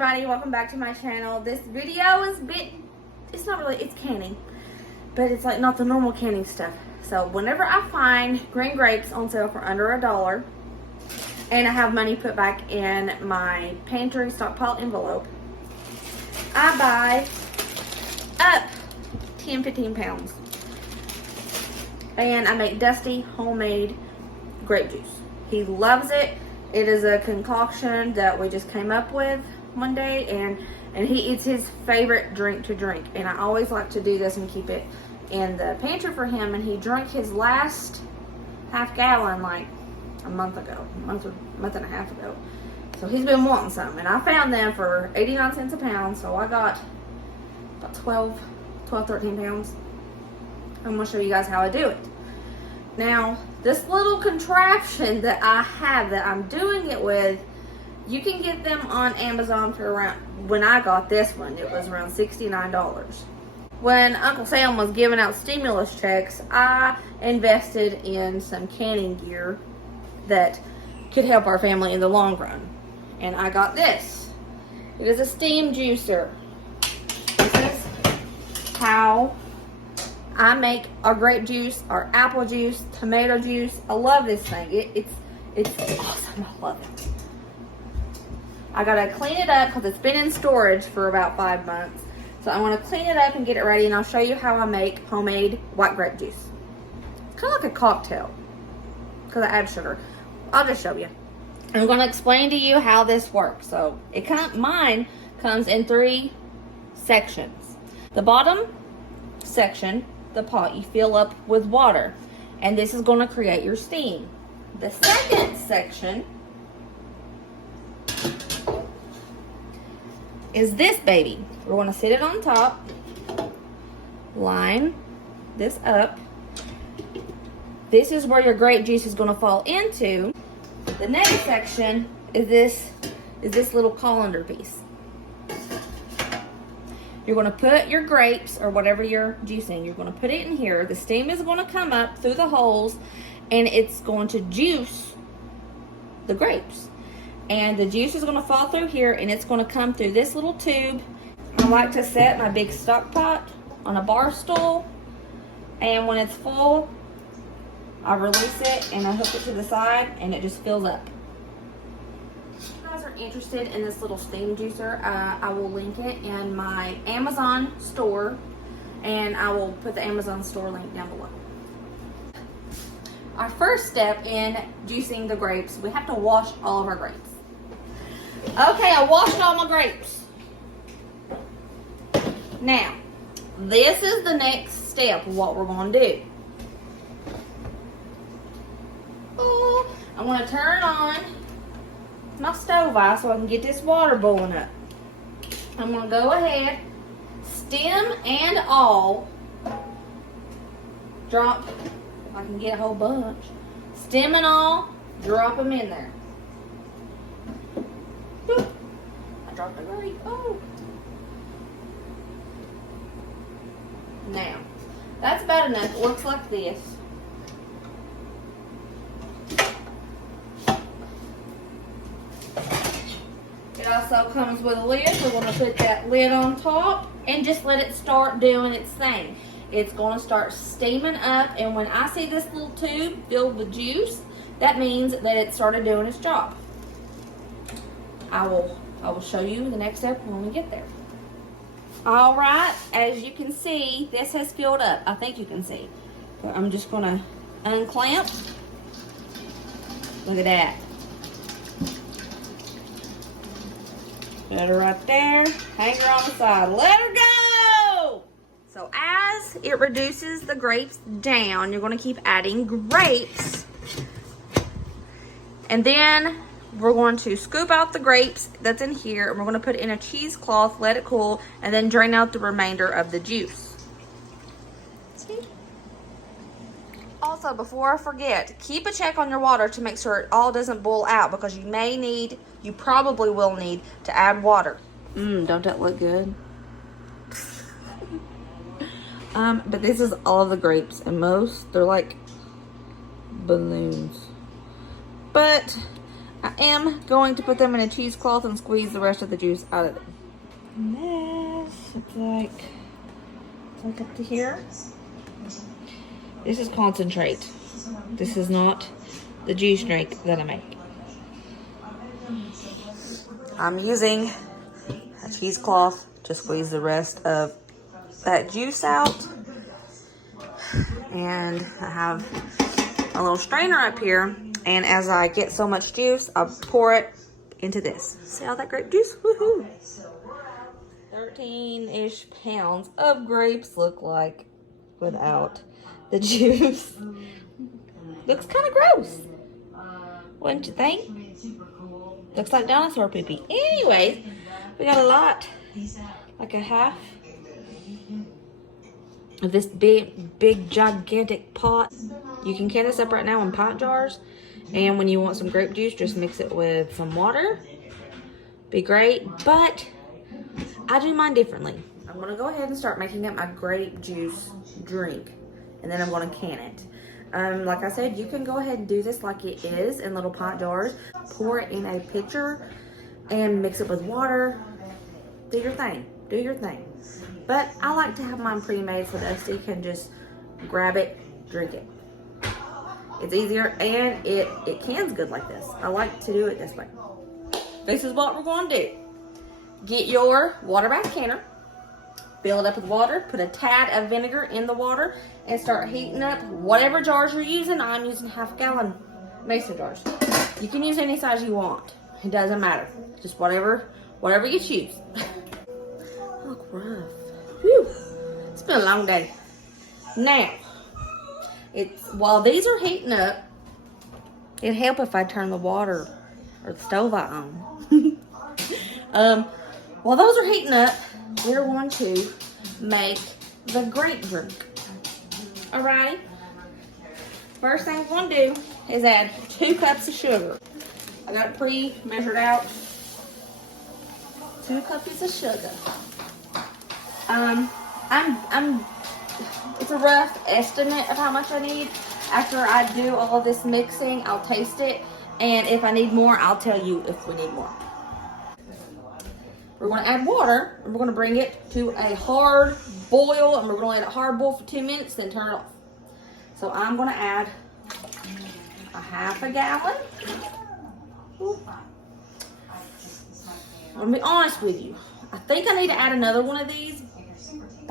everybody, welcome back to my channel. This video is it's not really, it's canning, but it's like not the normal canning stuff. So whenever I find green grapes on sale for under $1 and I have money put back in my pantry stockpile envelope, I buy up 10-15 pounds and I make Dusty homemade grape juice. He loves it. It is a concoction that we just came up with one day, and it's his favorite drink to drink. And I always like to do this and keep it in the pantry for him. And he drank his last half gallon like a month ago, month and a half ago. So he's been wanting some, and I found them for 89 cents a pound. So I got about 13 pounds. I'm gonna show you guys how I do it. Now, this little contraption that I have that I'm doing it with, you can get them on Amazon for around, when I got this one, it was around $69. When Uncle Sam was giving out stimulus checks, I invested in some canning gear that could help our family in the long run. And I got this. It is a steam juicer. This is how I make our grape juice, our apple juice, tomato juice. I love this thing. It's awesome. I love it. I gotta clean it up because it's been in storage for about 5 months. So I want to clean it up and get it ready, and I'll show you how I make homemade white grape juice. It's kind of like a cocktail because I add sugar. I'll just show you. I'm going to explain to you how this works. So mine comes in 3 sections. The bottom section, the pot, you fill up with water, and this is going to create your steam. The second section is this baby. We're going to sit it on top, line this up. This is where your grape juice is going to fall into. The next section is this little colander piece. You're going to put your grapes or whatever you're juicing, you're going to put it in here. The steam is going to come up through the holes, and it's going to juice the grapes. And the juice is going to fall through here, and it's going to come through this little tube. I like to set my big stock pot on a bar stool, and when it's full, I release it and I hook it to the side, and it just fills up. If you guys are interested in this little steam juicer, I will link it in my Amazon store, and I will put the Amazon store link down below. Our first step in juicing the grapes, we have to wash all of our grapes. Okay, I washed all my grapes. Now, this is the next step of what we're going to do. Oh, I want to turn on my stove eye so I can get this water boiling up. I'm going to go ahead, stem and all, drop, if I can get a whole bunch, stem and all, drop them in there. Boop. I dropped the grape. Oh. Now, that's about enough. It looks like this. It also comes with a lid. We're going to put that lid on top and just let it start doing its thing. It's going to start steaming up, and when I see this little tube filled with juice, that means that it started doing its job. I will show you the next step when we get there. All right, as you can see, this has filled up. I think you can see. So I'm just going to unclamp. Look at that. Put her right there. Hang her on the side. Let her go! So as it reduces the grapes down, you're going to keep adding grapes. And then we're going to scoop out the grapes that's in here, and we're going to put it in a cheesecloth, let it cool, and then drain out the remainder of the juice. See? Also, before I forget, keep a check on your water to make sure it all doesn't boil out, because you probably will need to add water. Don't that look good? But this is all of the grapes, and most, they're like balloons. But I am going to put them in a cheesecloth and squeeze the rest of the juice out of it. And this, it's like up to here. This is concentrate. This is not the juice drink that I make. I'm using a cheesecloth to squeeze the rest of that juice out. And I have a little strainer up here. And as I get so much juice, I'll pour it into this. See all that grape juice? Woohoo! 13-ish pounds of grapes look like without the juice. Looks kind of gross. Wouldn't you think? Looks like dinosaur poopy. Anyways, we got a lot. Like a half of this big, gigantic pot. You can can this up right now in pint jars. And when you want some grape juice, just mix it with some water. Be great, but I do mine differently. I'm gonna go ahead and start making up my grape juice drink. And then I'm gonna can it. Like I said, you can go ahead and do this like it is in little pint jars. Pour it in a pitcher and mix it with water. Do your thing, do your thing. But I like to have mine pre-made so Dusty can just grab it, drink it. It's easier and it cans good like this. I like to do it this way. This is what we're going to do. Get your water bath canner, fill it up with water, put a tad of vinegar in the water, and start heating up whatever jars you're using. I'm using half-gallon mason jars. You can use any size you want. It doesn't matter. Just whatever you choose. Look rough. Whew. It's been a long day. Now, while these are heating up, it'd help if I turn the water or the stove on. While those are heating up, we're going to make the grape drink. Alrighty. First thing we're going to do is add 2 cups of sugar. I got it pre-measured out. 2 cups of sugar. It's a rough estimate of how much I need. After I do all this mixing, I'll taste it. And if I need more, I'll tell you if we need more. We're going to add water, and we're going to bring it to a hard boil, and we're going to let it hard boil for 2 minutes, then turn it off. So I'm going to add a half a gallon. I'm going to be honest with you. I think I need to add another one of these.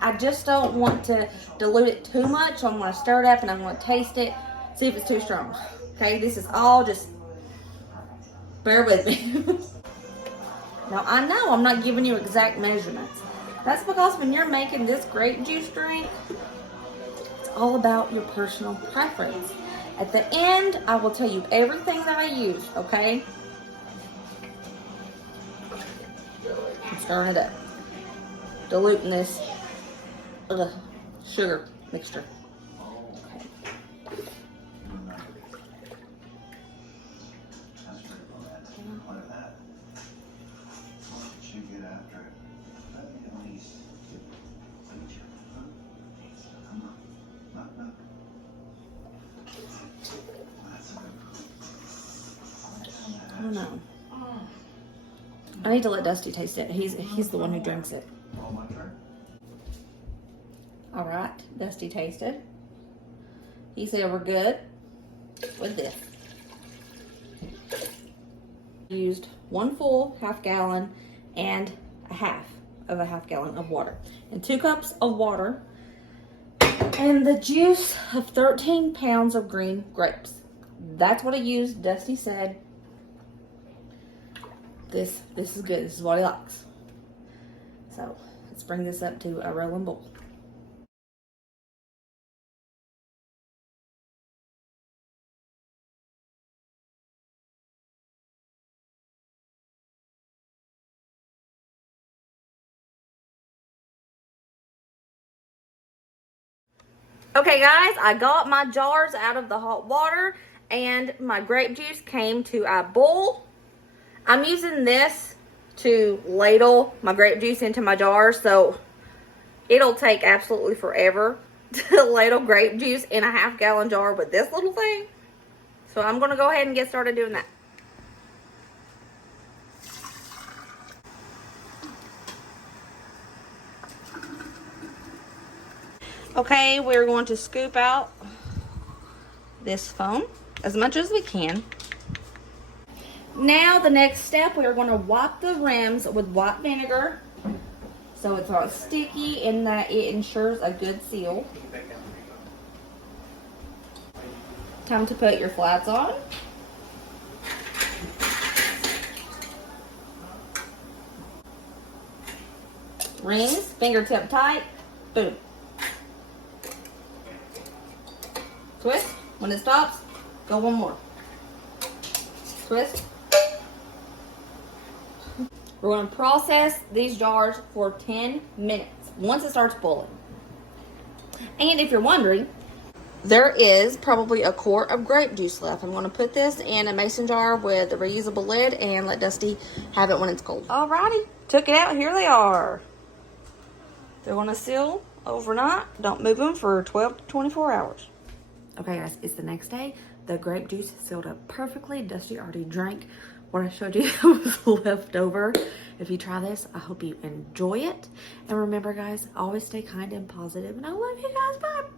I just don't want to dilute it too much, so I'm going to stir it up and I'm going to taste it, see if it's too strong. Okay, this is all just, bear with me. Now, I know I'm not giving you exact measurements. That's because when you're making this grape juice drink, it's all about your personal preference. At the end, I will tell you everything that I used, okay? I'm stirring it up. Diluting this sugar mixture. Okay. I don't know. I need to let Dusty taste it. He's the one who drinks it. All right, Dusty tasted. He said we're good with this. Used 1 full half-gallon and a half gallon of water. And 2 cups of water. And the juice of 13 pounds of green grapes. That's what I used. Dusty said, this is good. This is what he likes. So let's bring this up to a rolling boil. Okay guys, I got my jars out of the hot water and my grape juice came to a boil. I'm using this to ladle my grape juice into my jars, so it'll take absolutely forever to ladle grape juice in a half-gallon jar with this little thing. So I'm going to go ahead and get started doing that. Okay, we're going to scoop out this foam as much as we can. Now the next step, we are going to wipe the rims with white vinegar so it's not sticky and that it ensures a good seal. Time to put your flats on. Rings, fingertip tight, boom. Twist. When it stops, go one more. Twist. We're going to process these jars for 10 minutes once it starts boiling. And if you're wondering, there is probably a quart of grape juice left. I'm going to put this in a mason jar with a reusable lid and let Dusty have it when it's cold. Alrighty, took it out. Here they are. They're going to seal overnight. Don't move them for 12 to 24 hours. Okay, guys, it's the next day. The grape juice sealed up perfectly. Dusty already drank what I showed you was left over. If you try this, I hope you enjoy it. And remember, guys, always stay kind and positive. And I love you guys. Bye.